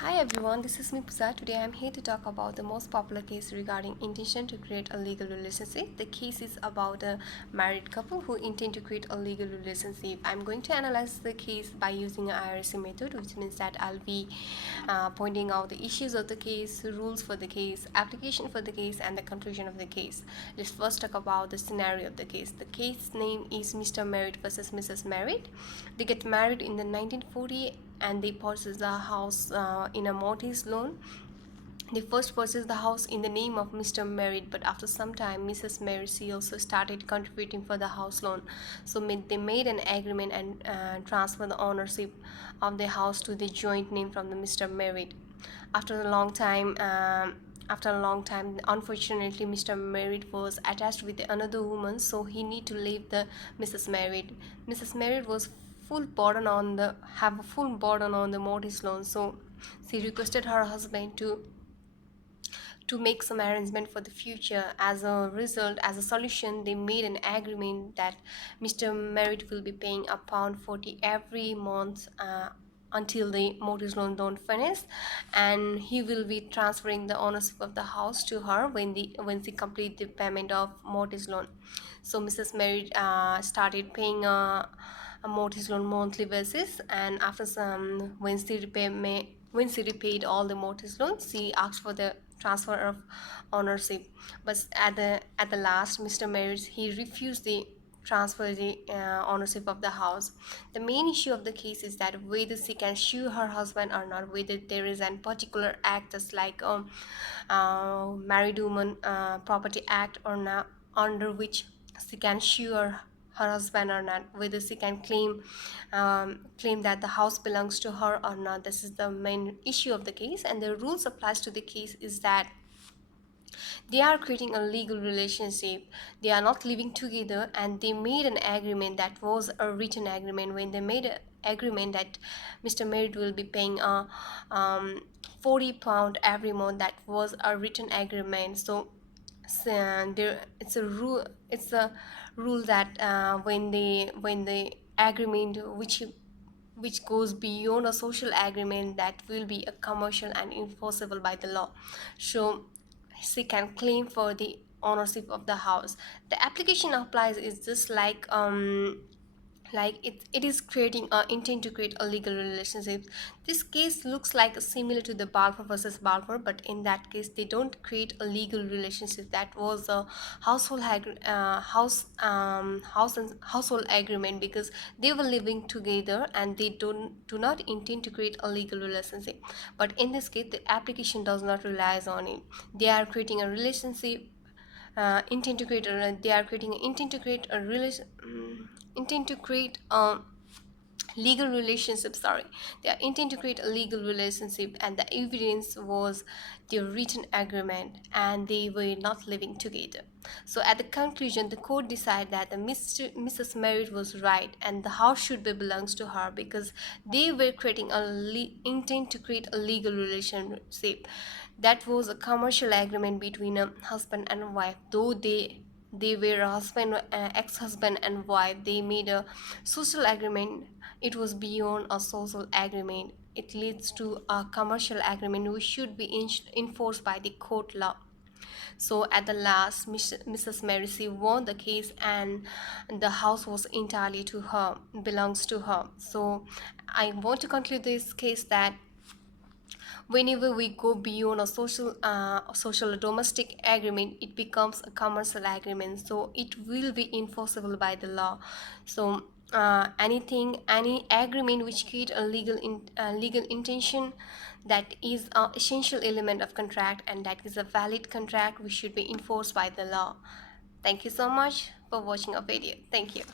Hi everyone, this is me Puza. Today I am here to talk about the most popular case regarding intention to create a legal relationship. The case is about a married couple who intend to create a legal relationship. I'm going to analyze the case by using an IRC method, which means that I'll be pointing out the issues of the case, rules for the case, application for the case, and the conclusion of the case. Let's first talk about the scenario of the case. The case name is Mr. Merritt versus Mrs. Merritt. They get married in the 1940 and they purchase the house in a mortgage loan. They first purchased the house in the name of Mr. Merritt, but after some time, Mrs. Merritt she also started contributing for the house loan. So they made an agreement and transferred the ownership of the house to the joint name from the Mr. Merritt. After a long time, unfortunately, Mr. Merritt was attached with another woman, so he need to leave the Mrs. Merritt. Mrs. Merritt was full burden on the have a full burden on the mortgage loan, so she requested her husband to make some arrangement for the future. As a result, as a solution, they made an agreement that Mr. Merritt will be paying a pound 40 every month until the mortgage loan don't finish, and he will be transferring the ownership of the house to her when she complete the payment of mortgage loan. So Mrs. Merritt started paying a mortgage loan monthly basis, and after some when she repaid all the mortgage loans, she asked for the transfer of ownership. But at the last, Mr. Merritt he refused the transfer the ownership of the house. The main issue of the case is that whether she can sue her husband or not, whether there is a particular act just like Married Woman Property Act or not, under which she can sue her husband or not, whether she can claim that the house belongs to her or not. This is the main issue of the case, and the rules applies to the case is that they are creating a legal relationship. They are not living together, and they made an agreement that was a written agreement. When they made an agreement that Mr. Merritt will be paying a £40 every month, that was a written agreement. So it's a rule. It's a rule that when the agreement which goes beyond a social agreement, that will be a commercial and enforceable by the law. So she can claim for the ownership of the house. The application applies is just like it is creating a intent to create a legal relationship. This case looks like similar to the Balfour versus Balfour, but in that case they don't create a legal relationship. That was a household agreement, because they were living together and they do not intend to create a legal relationship. But in this case, the application does not relies on it. They are creating a relationship, intend to create a they are creating an intent to create a relation intend to create a legal relationship. Sorry, they are intend to create a legal relationship, and the evidence was their written agreement, and they were not living together. So at the conclusion, the court decided that the Mrs. Merritt was right, and the house should be belongs to her, because they were creating a intent to create a legal relationship. That was a commercial agreement between a husband and wife. Though they were a ex-husband and wife, they made a social agreement. It was beyond a social agreement. It leads to a commercial agreement which should be enforced by the court law. So at the last, Mrs. Merritt won the case, and the house was entirely to her, belongs to her. So I want to conclude this case that whenever we go beyond a social domestic agreement, it becomes a commercial agreement, so it will be enforceable by the law. So any agreement which create a legal intention, that is an essential element of contract, and that is a valid contract which should be enforced by the law. Thank you so much for watching our video. Thank you.